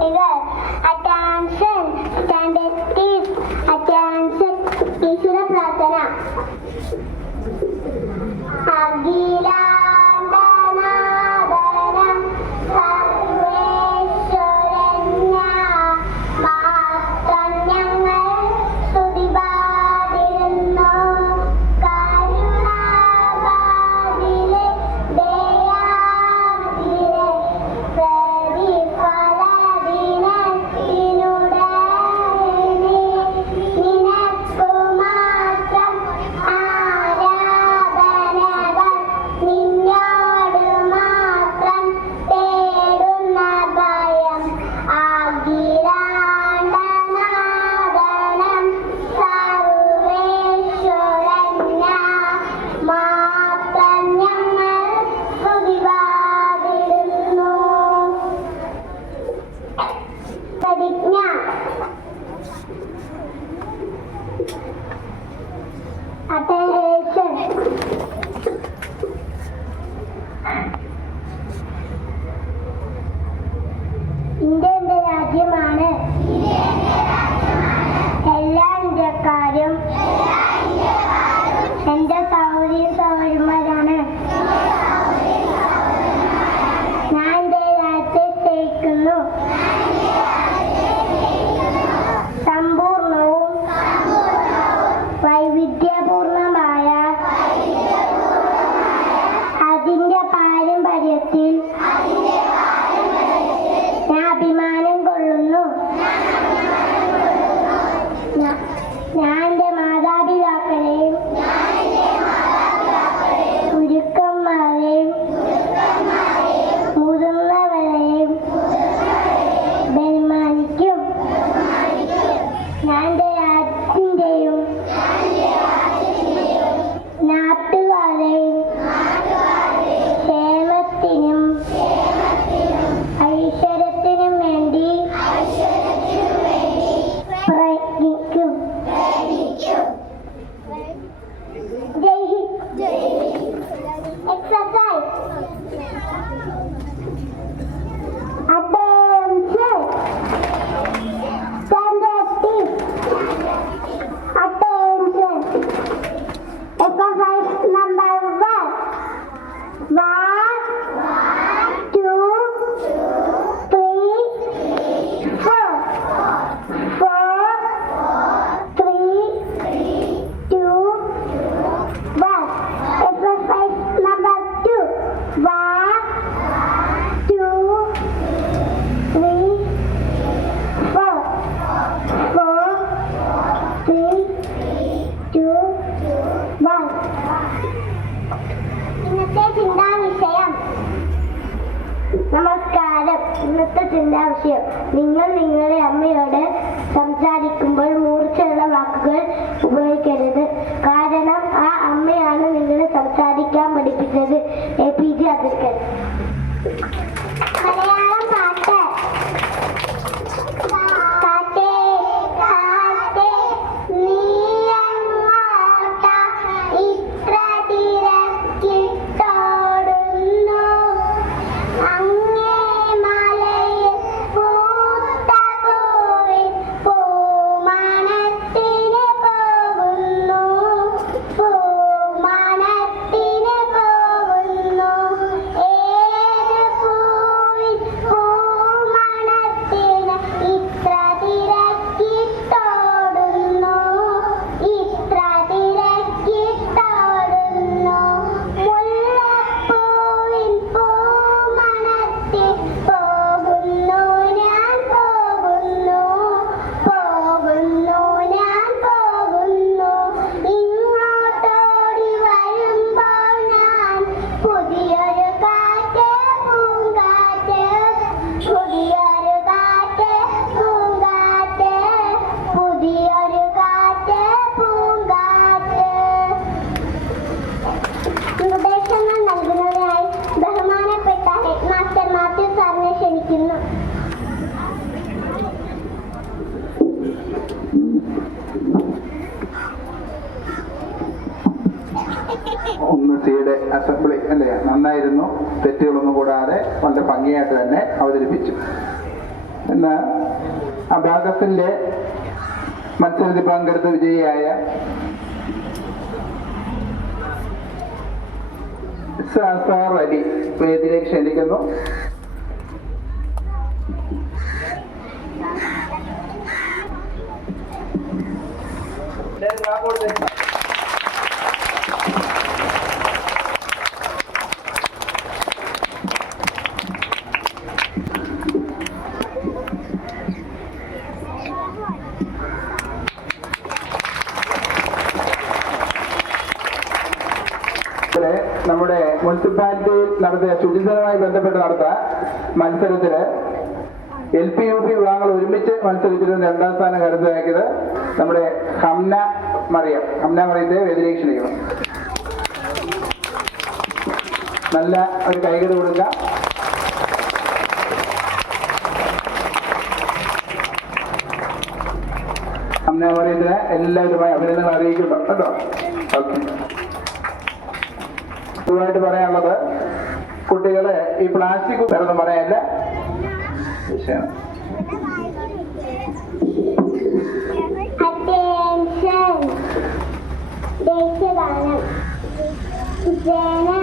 കുട്ടികൾ attention standard please attention ഈശ്വര പ്രാർത്ഥന അഖിലാണ്ടനാഥനം സർവേശ്വരന്യ മാത്രം ഞങ്ങൾ സ്തുതി പാടിടുന്നു കരുണാവാതിലെ ദയാവതിലെ പ്രതിഫലദിനത്തിനുടനെ നിനക്കു മാത്രം ആരാധനകൾ നിന്നോട് മാത്രം തേടുന്ന ഭയം അഖിലാണ്ടനാഥനം സർവേശ്വരന്യ മാത്രം ഞങ്ങൾ സ്തുതി പാടിടുന്നു. പ്രതിജ്ഞ അറ്റൻഷൻ ഇന്ത്യ എന്റെ രാജ്യമാണ്. എല്ലാ ഇന്ത്യക്കാരും എന്റെ സഹോദരി സഹോദരന്മാരാണ്. ഞാൻ എന്റെ രാജ്യത്തെ സ്നേഹിക്കുന്നു. സമ്പൂർണവും വൈവിധ്യപൂർണമായ അതിന്റെ പാരമ്പര്യത്തിൽ ഞാൻ അഭിമാനം കൊള്ളുന്നു. ഞാൻ എന്റെ മാതാപിതാക്കളെയും ഗുരുക്കന്മാരെയും മുതിർന്നവരെയും ബഹുമാനിക്കും. ഞാൻ എന്റെ രാജ്യത്തിന്റെയും നാട്ടുകാരെയും ക്ഷേമത്തിനും ഐശ്വര്യത്തിനും വേണ്ടി പ്രയത്നിക്കും. Jai Hind. Exercise attention standard please attention exercise number 1 2 3 4 3 2 1 exercise number 2 1 2 3 4 3 2 1 ഇന്നത്തെ ചിന്താ വിഷയം. നമസ്കാരം. ഇന്നത്തെ ചിന്താ വിഷയം: നിങ്ങൾ നിങ്ങളുടെ അമ്മയോട് സംസാരിക്കുമ്പോൾ മൂർച്ചയുള്ള വാക്കുകൾ ഉപയോഗിക്കരുത്. കാരണം ആ അമ്മയാണ് നിങ്ങളെ സംസാരിക്കാൻ പഠിപ്പിച്ചത്. APJ അബ്ദുൽ കലാം. മലയാളം പാട്ട്. കാറ്റേ കാറ്റേ നീ അങ്ങോട്ടാ ഇത്ര തിരക്കിട്ടോടുന്നു അങ്ങേ മലയിൽ പൂത്ത പൂവിൻ പൂമണത്തിന് പോകുന്നു പൂമണത്തിന് പോകുന്നു ഏത് പൂവിൻ പൂമണത്തിന് ഇത്ര തിരക്കിട്ടോടുന്നു ഇത്ര തിരക്കിട്ടോടുന്നു മുല്ലപ്പൂവിൻ പൂമണത്തിൽ പോകുന്നു ഞാൻ പോകുന്നു പോകുന്നു ഞാൻ പോകുന്നു ഇങ്ങോട്ടോടി വരുമ്പോൾ ഞാൻ പുതിയൊരു കാറ്റ് പൂങ്കാറ്റ് പുതിയൊരു കാറ്റ് പൂങ്കാറ്റ് പുതിയൊരു കാറ്റ് പൂങ്കാറ്റ്. നിർദ്ദേശങ്ങൾ നൽകുന്നതിനായി ബഹുമാനപ്പെട്ട ഹെഡ് മാസ്റ്റർ മാത്യു സാറിനെ ക്ഷണിക്കുന്നു. ഒന്ന് സിയുടെ അസംബ്ലി അല്ലേ, നന്നായിരുന്നു. തെറ്റുകളൊന്നും കൂടാതെ വളരെ ഭംഗിയായിട്ട് തന്നെ അവതരിപ്പിച്ചു. ഇന്ന് അബാകസിന്റെ മത്സരത്തിൽ പങ്കെടുത്ത വിജയിയായ സാർ അലി വേദിയിലേക്ക് ക്ഷണിക്കുന്നു. നമ്മുടെ മുനിസിപ്പാലിറ്റിയിൽ നടത്തിയ ശുചിത്വവുമായി ബന്ധപ്പെട്ട് നടത്തിയ മത്സരത്തില് LP UP വിഭാഗങ്ങൾ ഒരുമിച്ച് മത്സരിച്ചിട്ട് 2ാം സ്ഥാനം കരുതാക്കിയത് നമ്മുടെ ഹംന മറിയത്തെ വേദിയിലേക്ക് ക്ഷണിക്കണം. നല്ല ഒരു കൈകടി കൊടുക്കുക. ഹംന മറിയത്തിന് എല്ലാവരുമായി അഭിനന്ദനങ്ങൾ അറിയിക്കുന്നു കേട്ടോ. ഓക്കെ. ായിട്ട് പറയാനുള്ളത്, കുട്ടികളെ ഈ പ്ലാസ്റ്റിക് വേറൊന്നും പറയാനില്ല. ദേശീയഗാനം ജന